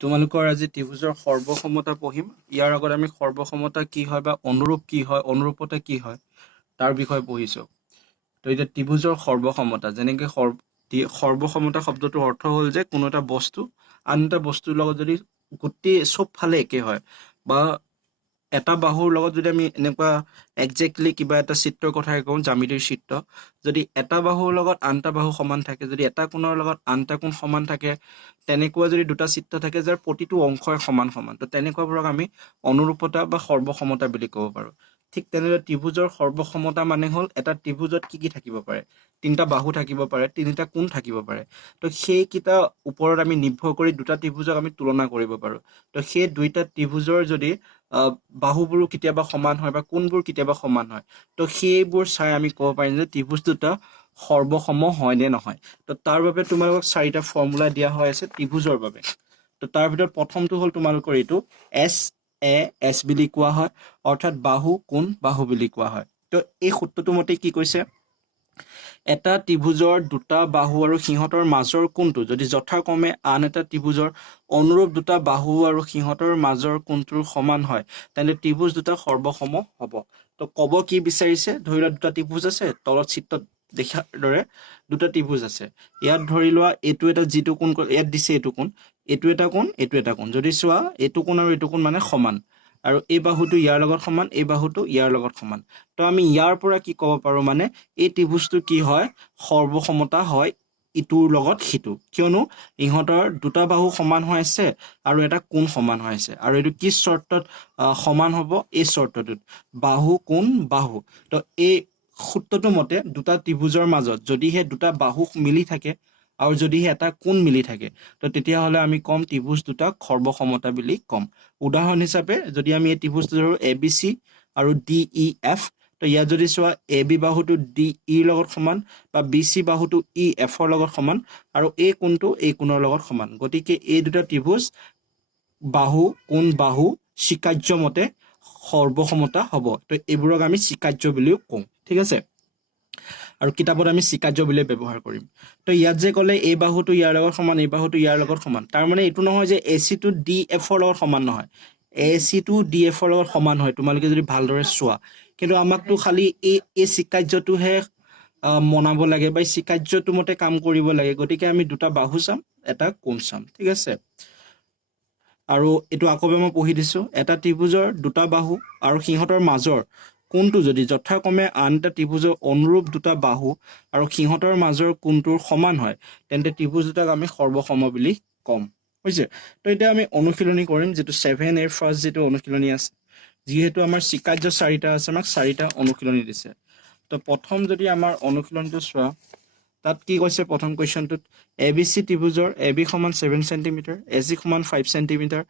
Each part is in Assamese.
তোমালোকৰ আজি ত্ৰিভুজৰ সৰ্বসমতা পঢ়িম। ইয়াৰ আগত আমি সৰ্বসমতা কি হয় বা অনুৰূপ কি হয়, অনুৰূপতা কি হয় তাৰ বিষয়ে পঢ়িছোঁ। তো এতিয়া ত্ৰিভুজৰ সৰ্বসমতা, যেনেকৈ সৰ্বসমতা শব্দটোৰ অৰ্থ হ'ল যে কোনো এটা বস্তু আন এটা বস্তুৰ লগত যদি গোটেই চব ফালে একে হয়, বা এটা বাহুৰ লগত যদি আমি এনেকুৱা একজেক্টলি কিবা এটা চিত্ৰৰ কথাই কওঁ, জ্যামিতিৰ চিত্ৰ, যদি এটা বাহুৰ লগত আন এটা বাহু সমান থাকে, যদি এটা কোণৰ লগত আন এটা কোণ সমান থাকে, তেনেকুৱা যদি দুটা চিত্ৰ থাকে যাৰ প্ৰতিটো অংশই সমান সমান, তো তেনেকুৱাবোৰক আমি অনুৰূপতা বা সৰ্বসমতা বুলি ক'ব পাৰোঁ। ঠিক তেনেদৰে ত্ৰিভুজৰ সৰ্বসমতা মানে হ'ল এটা ত্ৰিভুজত কি কি থাকিব পাৰে, তিনিটা বাহু থাকিব পাৰে, তিনিটা কোণ থাকিব পাৰে। তো সেইকেইটা ওপৰত আমি নিৰ্ভৰ কৰি দুটা ত্ৰিভুজক আমি তুলনা কৰিব পাৰোঁ। তো সেই দুইটা ত্ৰিভুজৰ যদি বাহুবোৰো কেতিয়াবা সমান হয় বা কোণবোৰ কেতিয়াবা সমান হয়, তো সেইবোৰ চাই আমি ক'ব পাৰিম যে ত্ৰিভুজ দুটা সৰ্বসম হয় নে নহয়। তো তাৰ বাবে তোমালোকক চাৰিটা ফৰ্মুলা দিয়া হৈ আছে ত্ৰিভুজৰ বাবে। তো তাৰ ভিতৰত প্ৰথমটো হ'ল তোমালোকৰ এইটো এছ বুলি কোৱা হয়, অৰ্থাৎ বাহু কোণ বাহু বুলি কোৱা হয়। তো এই সূত্ৰটো মতে কি কৈছে, এটা ত্ৰিভুজৰ দুটা বাহু আৰু সিহঁতৰ মাজৰ কোণটো যদি যথাক্ৰমে আন এটা ত্ৰিভুজৰ অনুৰূপ দুটা বাহু আৰু সিহঁতৰ মাজৰ কোণটোৰ সমান হয়, তেন্তে ত্ৰিভুজ দুটা সৰ্বসম হ'ব। তো ক'ব কি বিচাৰিছে, ধৰি লোৱা দুটা ত্ৰিভুজ আছে, তলত চিত্ৰত দেখাৰ দৰে দুটা ত্ৰিভুজ আছে। ইয়াত ধৰি লোৱা এইটো এটা যিটো কোণ ইয়াত দিছে, এইটো কোণ, এইটো এটা কোণ, এইটো এটা কোণ। যদি চোৱা এইটো কোণ আৰু এইটো কোণ মানে সমান, আৰু এই বাহুটো ইয়াৰ লগত সমান, এই বাহুটো ইয়াৰ লগত সমান। তো আমি ইয়াৰ পৰা কি ক'ব পাৰোঁ, মানে এই ত্ৰিভুজটো কি হয়, সৰ্বসমতা হয় ইটোৰ লগত সিটো, কিয়নো ইহঁতৰ দুটা বাহু সমান হৈ আছে আৰু এটা কোণ সমান হৈ আছে। আৰু এইটো কি চৰ্তত সমান হ'ব, এই চৰ্তটোত বাহু কোণ বাহু। তো এই সূত্ৰটো মতে দুটা ত্ৰিভুজৰ মাজত যদিহে দুটা বাহু মিলি থাকে আৰু যদিহে এটা কোণ মিলি থাকে, তো তেতিয়াহ'লে আমি ক'ম ত্ৰিভুজ দুটাক সৰ্বসমতা বুলি ক'ম। উদাহৰণ হিচাপে যদি আমি এই ত্ৰিভুজটো ধৰোঁ ABC আৰু DEF, তো ইয়াত যদি চোৱা AB বাহুটো DEৰ লগত সমান বা BC বাহুটো EFৰ লগত সমান আৰু এই কোণটো এই কোণৰ লগত সমান, গতিকে এই দুটা ত্ৰিভুজ বাহু কোণ বাহু স্বীকাৰ্য মতে সৰ্বসমতা হ'ব। তো এইবোৰক আমি স্বীকাৰ্য বুলিও কওঁ, ঠিক আছে। আৰু কিতাপত আমি স্বীকাৰ্য বুলিয়ে ব্যৱহাৰ কৰিম। তো ইয়াত যে ক'লে এই বাহুটো ইয়াৰ লগত সমান, এই বাহুটো ইয়াৰ লগত সমান, তাৰ মানে এইটো নহয় যে AC টো DFৰ লগত সমান নহয়, AC টো DFৰ লগত সমান হয়, তোমালোকে যদি ভালদৰে চোৱা। কিন্তু আমাকতো খালি এই স্বীকাৰ্যটোহে মনাব লাগে বা স্বীকাৰ্যটো মতে কাম কৰিব লাগে, গতিকে আমি দুটা বাহু চাম, এটা কোণ চাম, ঠিক আছে। আৰু এইটো আকৌ মই পঢ়ি দিছোঁ, এটা ত্ৰিভুজৰ দুটা বাহু আৰু সিহঁতৰ মাজৰ কোণটো যদি যথাক্ৰমে আন এটা ত্ৰিভুজৰ অনুৰূপ দুটা বাহু আৰু সিহঁতৰ মাজৰ কোণটোৰ সমান হয়, তেন্তে ত্ৰিভুজ দুটাক আমি সৰ্বসম বুলি ক'ম, হৈছে। তো এতিয়া আমি অনুশীলনী কৰিম, যিটো 7A ফাৰ্ষ্ট যিটো অনুশীলনী আছে। যিহেতু আমাৰ স্বীকাৰ্য চাৰিটা আছে, আমাক চাৰিটা অনুশীলনী দিছে। তো প্ৰথম যদি আমাৰ অনুশীলনীটো চোৱা, তাত কি কৈছে প্ৰথম কুৱেশ্যনটোত, ABC ত্ৰিভুজৰ AB সমান 7 চেণ্টিমিটাৰ, AC সমান 5 চেণ্টিমিটাৰ,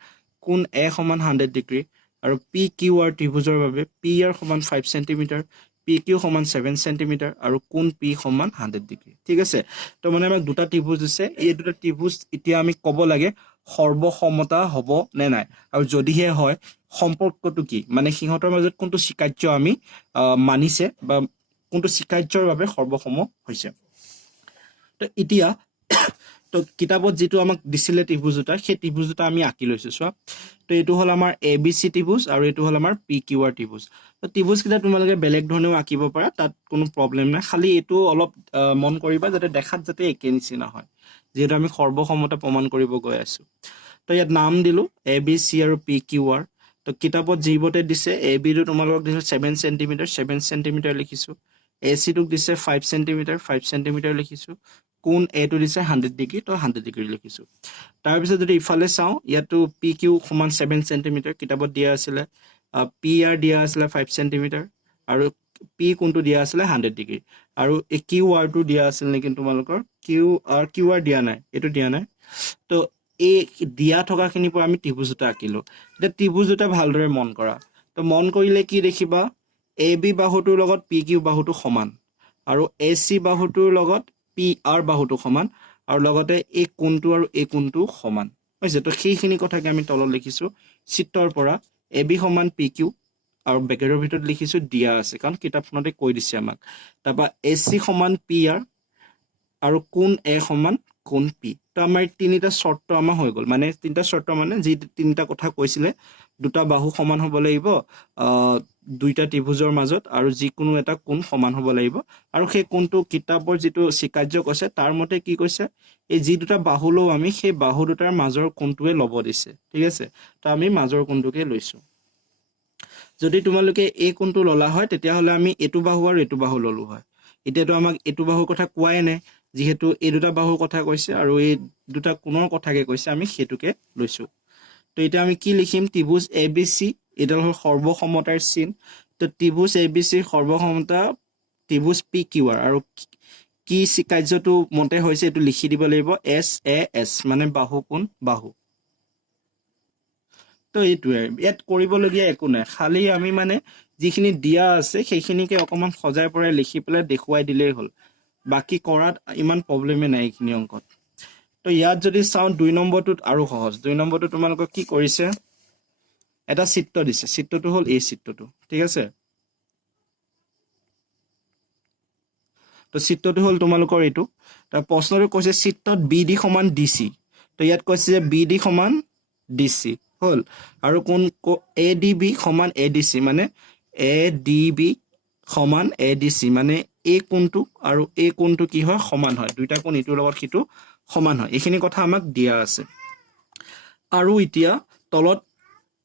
কোণ A সমান 100 ডিগ্ৰী, আৰু PQR ত্ৰিভুজৰ বাবে PR সমান 5 চেণ্টিমিটাৰ, PQ সমান 7 চেণ্টিমিটাৰ আৰু কোণ P সমান 100 ডিগ্ৰী, ঠিক আছে। তো মানে আমাক দুটা ত্ৰিভুজ দিছে, এই দুটা ত্ৰিভুজ এতিয়া আমি ক'ব লাগে সৰ্বসমতা হ'ব নে নাই, আৰু যদিহে হয় সম্পৰ্কটো কি, মানে সিহঁতৰ মাজত কোনটো স্বীকাৰ্য আমি মানিছে বা কোনটো স্বীকাৰ্যৰ বাবে সৰ্বসম হৈছে। তো এতিয়া তো কিতাপত যিটো আমাক দিছিলে ত্ৰিভুজ দুটা, সেই ত্ৰিভুজ দুটা আমি আঁকি লৈছোঁ, চোৱা। তো এইটো হ'ল আমাৰ ABC ত্ৰিভুজ আৰু এইটো হ'ল আমাৰ PQR ত্ৰিভুজ। তো ত্ৰিভুজকেইটা তোমালোকে বেলেগ ধৰণেও আঁকিব পাৰা, তাত কোনো প্ৰব্লেম নাই, খালি এইটো অলপ মন কৰিবা যাতে দেখাত যাতে একে নিচিনা হয়, যিহেতু আমি সৰ্বসমতা প্ৰমাণ কৰিব গৈ আছোঁ। তো ইয়াত নাম দিলোঁ ABC আৰু PQR। তো কিতাপত যিমতে দিছে ABটো তোমালোকক দিছে 7 চেণ্টিমিটাৰ, 7 চেণ্টিমিটাৰ লিখিছোঁ। ACটোক দিছে 5 চেণ্টিমিটাৰ, 5 চেণ্টিমিটাৰ লিখিছোঁ। কোণ Aটো দিছে 100 ডিগ্ৰী, তো 100 ডিগ্ৰী লিখিছোঁ। তাৰপিছত যদি ইফালে চাওঁ, ইয়াতো PQ সমান 7 চেণ্টিমিটাৰ কিতাপত দিয়া আছিলে, PR দিয়া আছিলে 5 চেণ্টিমিটাৰ, আৰু P কোণটো দিয়া আছিলে 100 ডিগ্ৰী, আৰু এই QRটো দিয়া আছিল নেকি তোমালোকৰ, QR দিয়া নাই, এইটো দিয়া নাই। তো এই দিয়া থকাখিনিৰ পৰা আমি ত্ৰিভুজ দুটা আঁকিলোঁ। এতিয়া ত্ৰিভুজ দুটা ভালদৰে মন কৰা। তো মন কৰিলে কি দেখিবা, AB বাহুটোৰ লগত PQ বাহুটো সমান, আৰু AC বাহুটোৰ লগত PR বাহুটো সমান, আৰু লগতে এই কোণটো আৰু এই কোণটো সমান, হৈছে। তো সেইখিনি কথাকে আমি তলত লিখিছোঁ চিত্ৰৰ পৰা, AB সমান PQ, আৰু ব্ৰেকেটৰ ভিতৰত লিখিছোঁ দিয়া আছে, কাৰণ কিতাপখনতে কৈ দিছে আমাক। তাৰপৰা AC সমান PR আৰু কোণ A সমান কোণ পি তো আমাৰ তিনিটা শৰ্ত আমাৰ হৈ গ'ল মানে তিনিটা শৰ্ত মানে যি তিনিটা কথা কৈছিলে দুটা বাহু সমান হ'ব লাগিব দুইটা ত্ৰিভুজৰ মাজত আৰু যিকোনো এটা কোণ সমান হ'ব লাগিব আৰু সেই কোণটো কিতাপৰ যিটো স্বীকাৰ্য কৈছে তাৰ মতে কি কৈছে এই যি দুটা বাহু লওঁ আমি সেই বাহু দুটাৰ মাজৰ কোণটোৱে ল'ব দিছে ঠিক আছে তো আমি মাজৰ কোণটোকে লৈছোঁ যদি তোমালোকে এই কোণটো ললা হয় তেতিয়াহ'লে আমি এইটো বাহু আৰু এইটো বাহু ললো হয় এতিয়াতো আমাক এইটো বাহুৰ কথা কোৱাই নাই যিহেতু এই দুটা বাহুৰ কথা কৈছে আৰু এই দুটা কোণৰ কথাকে কৈছে আমি সেইটোকে লৈছোঁ তো এতিয়া আমি কি লিখিম ত্ৰিভুজ এ বি চি এডাল হ'ল সৰ্বসমতাৰ চিন তো ত্ৰিভুজ এ বি চিৰ সৰ্বসমতা ত্ৰিভুজ পি কিউ আৰ আৰু কি কাৰ্যটো মতে হৈছে এইটো লিখি দিব লাগিব এছ এ এছ মানে বাহু কোণ বাহু তো এইটোৱে ইয়াত কৰিবলগীয়া একো নাই খালি আমি মানে যিখিনি দিয়া আছে সেইখিনিকে অকণমান সজাই পৰাই লিখি পেলাই দেখুৱাই দিলেই হ'ল বাকী কৰাত ইমান প্ৰব্লেমেই নাই এইখিনি অংকত তো ইয়াত যদি চাওঁ 2 নম্বৰটোত আৰু সহজ 2 নম্বৰটো তোমালোকক কি কৰিছে এটা চিত্ৰ দিছে চিত্ৰটো হ'ল এই চিত্ৰটো ঠিক আছে তো চিত্ৰটো হ'ল তোমালোকৰ এইটো তাৰ প্ৰশ্নটো কৈছে চিত্ৰত বি ডি সমান ডি চি তো ইয়াত কৈছে যে বি ডি সমান ডি চি হ'ল আৰু কোন এ ডি বি সমান এ ডি চি মানে এ ডি বি সমান এ ডি চি মানে এই কোণটো আৰু এই কোণটো কি হয় সমান হয় দুইটা কোণ ইটোৰ লগত সিটো সমান হয় এইখিনি কথা আমাক দিয়া আছে আৰু এতিয়া তলত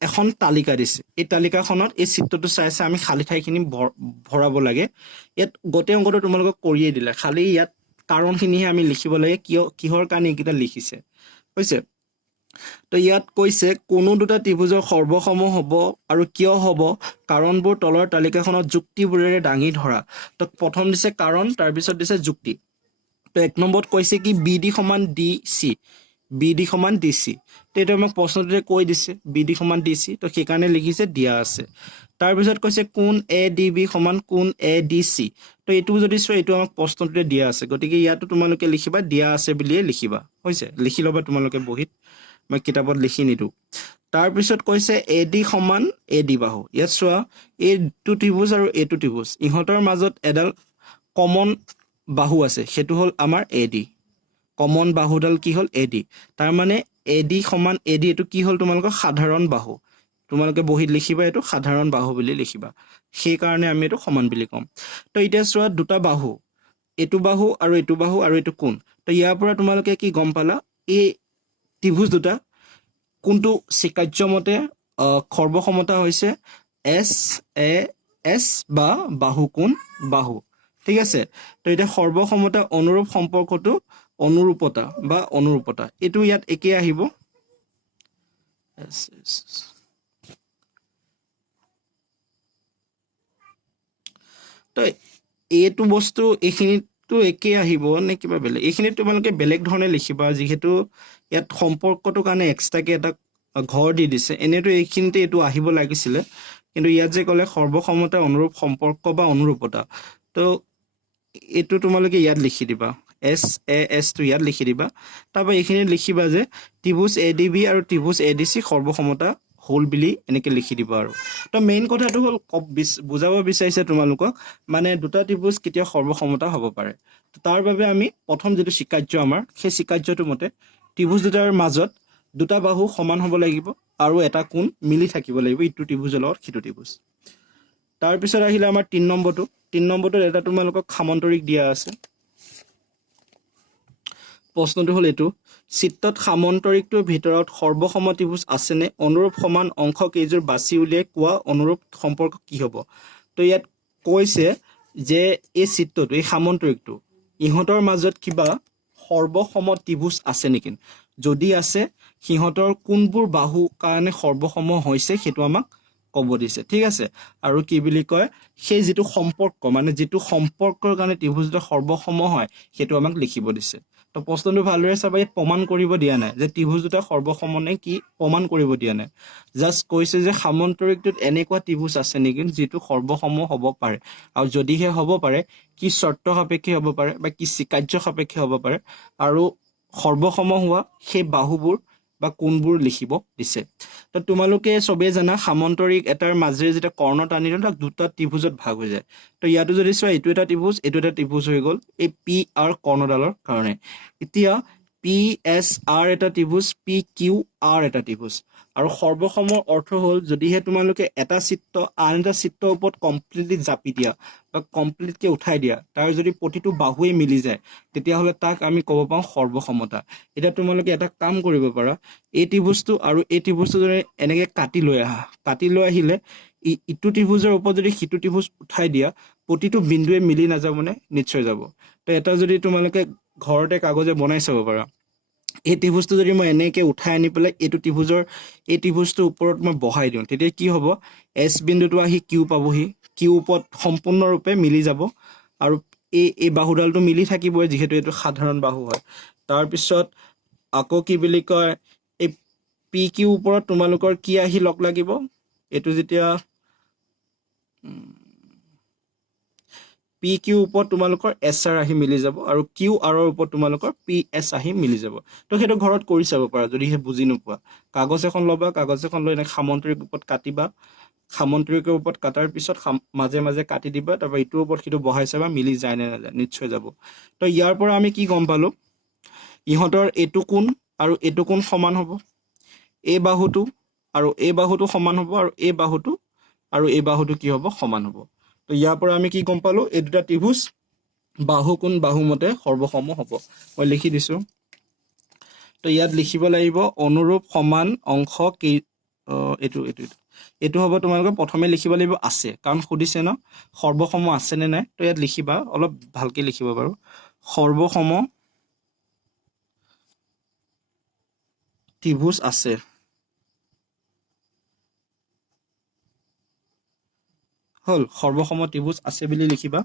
এখন তালিকা দিছে এই তালিকাখনত এই চিত্ৰটো চাই চাই আমি খালী ঠাইখিনি ভৰাব লাগে ইয়াত গোটেই অংকটো তোমালোকক কৰিয়ে দিলে খালী ইয়াত কাৰণখিনিহে আমি লিখিব লাগে কিহৰ কাৰণে এইকেইটা লিখিছে হৈছে তো ইয়াত কৈছে কোনো দুটা ত্ৰিভুজৰ সৰ্বসম হ'ব আৰু কিয় হ'ব কাৰণবোৰ তলৰ তালিকাখনত যুক্তিবোৰেৰে দাঙি ধৰা তো প্ৰথম দিছে কাৰণ তাৰপিছত দিছে যুক্তি তো 1 নম্বৰত কৈছে কি বি ডি সমান ডি চি বি ডি সমান ডি চি তো এইটো আমাক প্ৰশ্নটোতে কৈ দিছে বি ডি সমান ডি চি তো সেইকাৰণে লিখিছে দিয়া আছে তাৰপিছত কৈছে কোন এ ডি বি সমান কোন এ ডি চি তো এইটো যদি চোৱা এইটো আমাক প্ৰশ্নটোতে দিয়া আছে গতিকে ইয়াতো তোমালোকে লিখিবা দিয়া আছে বুলিয়ে লিখিবা হৈছে লিখি ল'বা তোমালোকে বহীত মই কিতাপত লিখি নিদিওঁ তাৰপিছত কৈছে এ ডি সমান এ ডি বাহু ইয়াত চোৱা এইটো ত্ৰিভুজ আৰু এইটো ত্ৰিভুজ ইহঁতৰ মাজত এডাল কমন বাহু আছে সেইটো হ'ল আমাৰ এ ডি কমন বাহুডাল কি হ'ল এ ডি তাৰ মানে এ ডি সমান এ ডি এইটো কি হ'ল তোমালোকৰ সাধাৰণ বাহু তোমালোকে বহীত লিখিবা এইটো সাধাৰণ বাহু বুলি লিখিবা সেইকাৰণে আমি এইটো সমান বুলি ক'ম তো এতিয়া চোৱা দুটা বাহু এইটো বাহু আৰু এইটো বাহু আৰু এইটো কোণ তো ইয়াৰ পৰা তোমালোকে কি গম পালা এই ত্ৰিভুজ দুটা কোনটো স্বীকাৰ্য মতে সৰ্বসমতা হৈছে এছ এ এছ বা বাহু কোণ বাহু ঠিক আছে তো এতিয়া সৰ্বসমতা অনুৰূপ সম্পৰ্কটো অনুৰূপতা বা অনুৰূপতা এইটো ইয়াত একে আহিব তো এইটো বস্তু এইখিনিতো একে আহিব নে কিবা বেলেগ এইখিনিত তোমালোকে বেলেগ ধৰণে লিখিবা যিহেতু ইয়াত সম্পৰ্কটোৰ কাৰণে এক্সট্ৰাকে এটা ঘৰ দি দিছে এনেতো এইখিনিতে এইটো আহিব লাগিছিলে কিন্তু ইয়াত যে ক'লে সৰ্বসমতা অনুৰূপ সম্পৰ্ক বা অনুৰূপতা তো এইটো তোমালোকে ইয়াত লিখি দিবা এছ এ এছটো ইয়াত লিখি দিবা তাৰপৰা এইখিনিত লিখিবা যে ত্ৰিভুজ এ ডি বি আৰু ত্ৰিভুজ এ ডি চি সৰ্বসমতা হ'ল বুলি এনেকৈ লিখি দিবা আৰু তো মেইন কথাটো হ'ল বুজাব বিচাৰিছে তোমালোকক মানে দুটা ত্ৰিভুজ কেতিয়াও সৰ্বসমতা হ'ব পাৰে তাৰ বাবে আমি প্ৰথম যিটো স্বীকাৰ্য আমাৰ সেই স্বীকাৰ্যটো মতে ত্ৰিভুজ দুটাৰ মাজত দুটা বাহু সমান হ'ব লাগিব আৰু এটা কোণ মিলি থাকিব লাগিব ইটো ত্ৰিভুজৰ লগত সিটো ত্ৰিভুজ তাৰপিছত আহিলে আমাৰ 3 নম্বৰটো 3 নম্বৰটোত এটা তোমালোকক সামন্তৰিক দিয়া আছে প্ৰশ্নটো হ'ল এইটো চিত্ৰত সামন্তৰিকটোৰ ভিতৰত সৰ্বসম ত্ৰিভুজ আছেনে অনুৰূপ সমান অংশ কেইযোৰ বাছি উলিয়াই কোৱা অনুৰূপ সম্পৰ্ক কি হ'ব তো ইয়াত কৈছে যে এই চিত্ৰটো এই সামন্তৰিকটো ইহঁতৰ মাজত কিবা সৰ্বসম ত্ৰিভুজ আছে নেকি যদি আছে সিহঁতৰ কোনবোৰ বাহু কাৰণে সৰ্বসম হৈছে সেইটো আমাক ক'ব দিছে ঠিক আছে আৰু কি বুলি কয় সেই যিটো সম্পৰ্ক মানে যিটো সম্পৰ্কৰ কাৰণে ত্ৰিভুজ দুটা সৰ্বসম হয় সেইটো আমাক লিখিব দিছে তো প্ৰশ্নটো ভালদৰে চাবা ইয়াত প্ৰমাণ কৰিব দিয়া নাই যে ত্ৰিভুজ দুটা সৰ্বসম নে কি প্ৰমাণ কৰিব দিয়া নাই জাষ্ট কৈছে যে সামন্তৰিকটোত এনেকুৱা ত্ৰিভুজ আছে নেকি যিটো সৰ্বসম হ'ব পাৰে আৰু যদিহে হ'ব পাৰে কি চৰ্ত সাপেক্ষে হ'ব পাৰে বা কি স্বীকাৰ্য সাপেক্ষে হ'ব পাৰে আৰু সৰ্বসম হোৱা সেই বাহুবোৰ বা কোনবোৰ লিখিব দিছে তো তোমালোকে চবেই জানা সামন্তৰিক এটাৰ মাজেৰে যেতিয়া কৰ্ণ টানি দিওঁ তাক দুটা ত্ৰিভুজত ভাগ হৈ যায় তো ইয়াতো যদি চোৱা এইটো এটা ত্ৰিভুজ হৈ গ'ল এই পি আৰু কৰ্ণডালৰ কাৰণে এতিয়া PSR এটা ত্ৰিভুজ, PQR এটা ত্ৰিভুজ। আৰু সৰ্বসমৰ অৰ্থ হ'ল যদিহে তোমালোকে এটা চিত্ৰ আন এটা চিত্ৰৰ ওপৰত কমপ্লিটলি জাপি দিয়া বা কমপ্লিটকৈ উঠাই দিয়া, তাৰ যদি প্ৰতিটো বাহুৱে মিলি যায়, তেতিয়াহ'লে তাক আমি ক'ব পাৰোঁ সৰ্বসমতা। এতিয়া তোমালোকে এটা কাম কৰিব পাৰা, এই ত্ৰিভুজটো আৰু এই ত্ৰিভুজটো যদি এনেকৈ কাটি লৈ আহা, কাটি লৈ আহিলে ইটো ত্ৰিভুজৰ ওপৰত যদি সিটো ত্ৰিভুজ উঠাই দিয়া, প্ৰতিটো বিন্দুৱে মিলি নাযাবনে? নিশ্চয় যাব। তো এটা যদি তোমালোকে ঘৰতে কাগজে বনাই চাব পাৰা, এই ত্ৰিভুজটো যদি মই এনেকৈ উঠাই আনি পেলাই এই ত্ৰিভুজটোৰ ওপৰত মই বহাই দিওঁ, তেতিয়া কি হ'ব? এছ বিন্দুটো আহি কিউ পাবহি, কিউ ওপৰত সম্পূৰ্ণৰূপে মিলি যাব আৰু এই বাহুডালটো মিলি থাকিবই, যিহেতু এইটো সাধাৰণ বাহু হয়। তাৰপিছত আকৌ কি বুলি কয়, এই পি কিউ ওপৰত তোমালোকৰ কি আহি লগ লাগিব? এইটো যেতিয়া পি কিউ ওপৰত তোমালোকৰ এছ আৰ আহি মিলি যাব আৰু কিউ আৰৰ ওপৰত তোমালোকৰ পি এছ আহি মিলি যাব। তো সেইটো ঘৰত কৰি চাব পাৰা যদিহে বুজি নোপোৱা। কাগজ এখন ল'বা, কাগজ এখন লৈ এনেকৈ সামন্তৰিক ওপৰত কাটিবা, সামন্তৰিকৰ ওপৰত কাটাৰ পিছত মাজে মাজে কাটি দিবা, তাৰপৰা ইটোৰ ওপৰত সিটো বহাই চাবা মিলি যায় নে নাযায়, নিশ্চয় যাব। তো ইয়াৰ পৰা আমি কি গম পালোঁ? ইহঁতৰ এইটো কোণ আৰু এইটো কোণ সমান হ'ব, এই বাহুটো আৰু এই বাহুটো সমান হ'ব, আৰু এই বাহুটো আৰু এই বাহুটো কি হ'ব? সমান হ'ব। তো ইয়াৰ পৰা আমি কি গম পালোঁ? এই দুটা ত্ৰিভুজ বাহু কোণ বাহু মতে সৰ্বসম হ'ব। মই লিখি দিছোঁ। তো ইয়াত লিখিব লাগিব অনুৰূপ সমান অংশ এইটো হ'ব তোমালোকে প্ৰথমে লিখিব লাগিব আছে, কাৰণ সুধিছে ন সৰ্বসম আছে নে নাই। তো ইয়াত লিখিবা, অলপ ভালকৈ লিখিব বাৰু, সৰ্বসম ত্ৰিভুজ আছে। হ'ল, সৰ্বসম ত্ৰিভুজ আছে বুলি লিখিবা।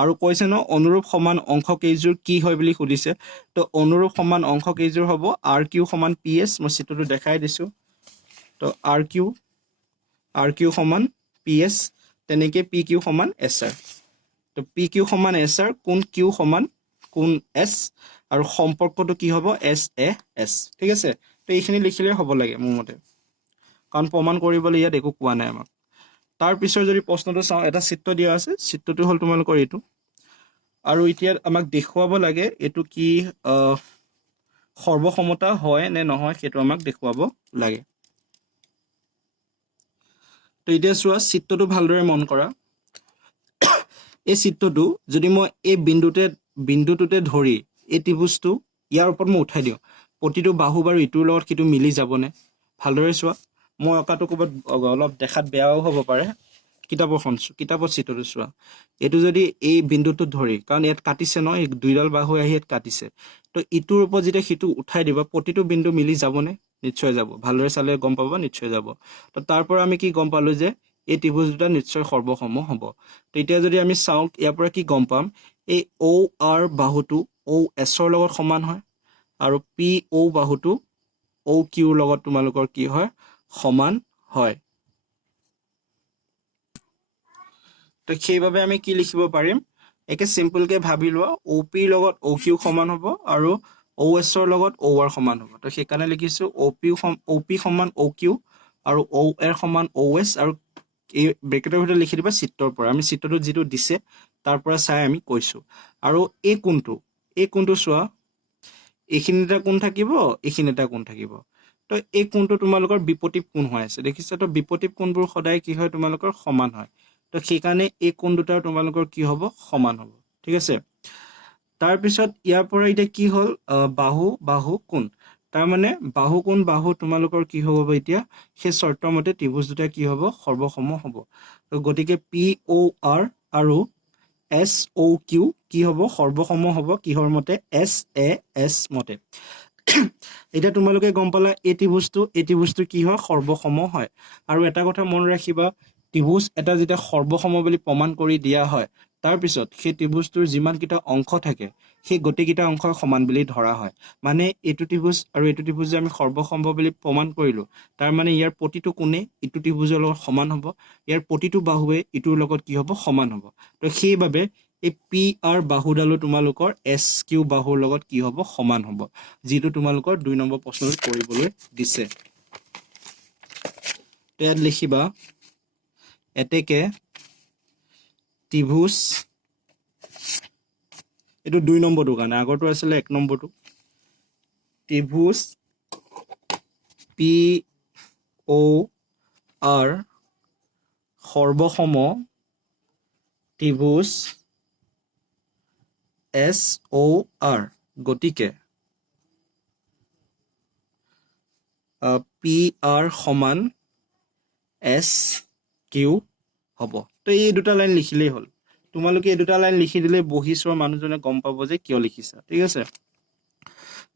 আৰু কৈছে ন অনুৰূপ সমান অংশ কেইযোৰ কি হয় বুলি সুধিছে। তো অনুৰূপ সমান অংশ কেইযোৰ হ'ব আৰ কিউ সমান পি এছ, মই চিত্ৰটো দেখাই দিছোঁ। তো আৰ কিউ সমান পি এছ, তেনেকৈ পি কিউ সমান এছ আৰ। তো পি কিউ সমান এছ আৰ, কোণ কিউ সমান কোণ এছ, আৰু সম্পৰ্কটো কি হ'ব? এছ এ এছ। ঠিক আছে, তো এইখিনি লিখিলে হ'ব লাগে মোৰ মতে, কাৰণ প্ৰমাণ কৰিবলৈ ইয়াত একো কোৱা নাই আমাক। তাৰ পিছৰ যদি প্ৰশ্নটো চাওঁ, এটা চিত্ৰ দিয়া আছে, চিত্ৰটো হ'ল তোমালোকৰ এইটো, আৰু এতিয়া আমাক দেখুৱাব লাগে এইটো কি সৰ্বসমতা হয় নে নহয়, সেইটো আমাক দেখুৱাব লাগে। তো এতিয়া চোৱা, চিত্ৰটো ভালদৰে মন কৰা। এই চিত্ৰটো যদি মই এই বিন্দুটোতে ধৰি এই ত্ৰিভুজটো ইয়াৰ ওপৰত মই উঠাই দিওঁ, প্ৰতিটো বাহু বাৰু ইটোৰ লগত সিটো মিলি যাবনে? ভালদৰে চোৱা, মই অঁকাটো ক'ৰবাত অলপ দেখাত বেয়াও হ'ব পাৰে, কিতাপত চিত্ৰটো চোৱা। এইটো যদি এই বিন্দুটোত ধৰি, কাৰণ ইয়াত কাটিছে ন, এই দুইডাল বাহু আহি ইয়াত কাটিছে, তো ইটোৰ ওপৰত যেতিয়া সিটো উঠাই দিবা, প্ৰতিটো বিন্দু মিলি যাবনে? নিশ্চয় যাব। ভালদৰে চালে গম পাবা, নিশ্চয় যাব। তো তাৰ পৰা আমি কি গম পালোঁ যে এই ত্ৰিভুজ দুটা নিশ্চয় সৰ্বসম হ'ব। তো এতিয়া যদি আমি চাওঁ, ইয়াৰ পৰা কি গম পাম? এই অ' আৰ বাহুটো অ' এছৰ লগত সমান হয়, আৰু পি অ' বাহুটো অ' কিউৰ লগত তোমালোকৰ কি হয়? সমান হয়। তো সেইবাবে আমি কি লিখিব পাৰিম? একে চিম্পলকৈ ভাবি লোৱা, অ' পিৰ লগত অ' কিউ সমান হ'ব আৰু অ' এছৰ লগত অ' আৰ সমান হ'ব। তো সেইকাৰণে লিখিছোঁ অ' পি সমান অ' কিউ আৰু অ' আৰ সমান অ' এছ, আৰু এই ব্ৰেকেটৰ ভিতৰত লিখি দিবা চিত্ৰৰ পৰা, আমি চিত্ৰটো যিটো দিছে তাৰ পৰা চাই আমি কৈছোঁ। আৰু এই কোণটো চোৱা, এইখিনি এটা কোণ থাকিব, এইখিনি এটা কোণ থাকিব। তো এই কোণটো তোমালোকৰ বিপৰীত কোণ হৈ আছে, দেখিছা? তো বিপৰীত কোণবোৰ সদায় কি হয়? তোমালোকৰ সমান হয়। তো সেইকাৰণে এই কোণ দুটাৰ তোমালোকৰ কি হ'ব? সমান হ'ব। ঠিক আছে, তাৰপিছত ইয়াৰ পৰা এতিয়া কি হ'ল? বাহু কোণ, তাৰমানে বাহু কোণ বাহু তোমালোকৰ কি হ'ব? এতিয়া সেই চৰ্ত মতে ত্ৰিভুজ দুটা কি হ'ব? সৰ্বসম হ'ব। তো গতিকে পি অ' আৰ আৰু এছ অ' কিউ কি হ'ব? সৰ্বসম হ'ব। কিহৰ মতে? এছ এ এছ মতে। এতিয়া তোমালোকে গম পালা এই ত্ৰিভুজটো কি হয়? সৰ্বসম হয়। আৰু এটা কথা মনত ৰাখিবা, ত্ৰিভুজ এটা যেতিয়া সৰ্বসম বুলি প্ৰমাণ কৰি দিয়া হয়, তাৰপিছত সেই ত্ৰিভুজটোৰ যিমানকেইটা অংশ থাকে, সেই গোটেইকেইটা অংশ সমান বুলি ধৰা হয়। মানে এইটো ত্ৰিভুজ আৰু এইটো ত্ৰিভুজ যে আমি সৰ্বসম বুলি প্ৰমাণ কৰিলোঁ, তাৰ মানে ইয়াৰ প্ৰতিটো কোণে ইটো ত্ৰিভুজৰ লগত সমান হ'ব, ইয়াৰ প্ৰতিটো বাহুৱে ইটোৰ লগত কি হ'ব? সমান হ'ব। তো সেইবাবে এই পি আৰ বাহুডালো তোমালোকৰ এছ কিউ বাহুৰ লগত কি হ'ব? সমান হ'ব, যিটো তোমালোকৰ 2 নম্বৰ প্ৰশ্নটো কৰিবলৈ দিছে। তো ইয়াত লিখিবা, এতেকে ত্ৰিভুজ, এইটো 2 নম্বৰটোৰ কাৰণে, আগৰটো আছিলে 1 নম্বৰটো। ত্ৰিভুজ পি অ আৰ সৰ্বসম ত্ৰিভুজ এছ অ আৰ। গতিকে পি আৰ সমান এছ কিউ হ'ব। তো এই দুটা লাইন লিখিলেই হ'ল। তোমালোকে এই দুটা লাইন লিখি দিলে বহি চোৱা মানুহজনে গম পাব যে কিয় লিখিছা। ঠিক আছে,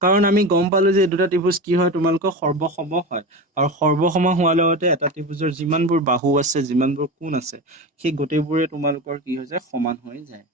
কাৰণ আমি গম পালো যে এই দুটা ত্ৰিভুজ কি হয়, তোমালোকৰ সৰ্বসম হয়। আৰু সৰ্বসম হোৱাৰ লগতে এটা ত্ৰিভুজৰ যিমানবোৰ বাহু আছে, যিমানবোৰ কোণ আছে, সেই গোটেইবোৰে তোমালোকৰ কি হৈ যায়, সমান হৈ যায়।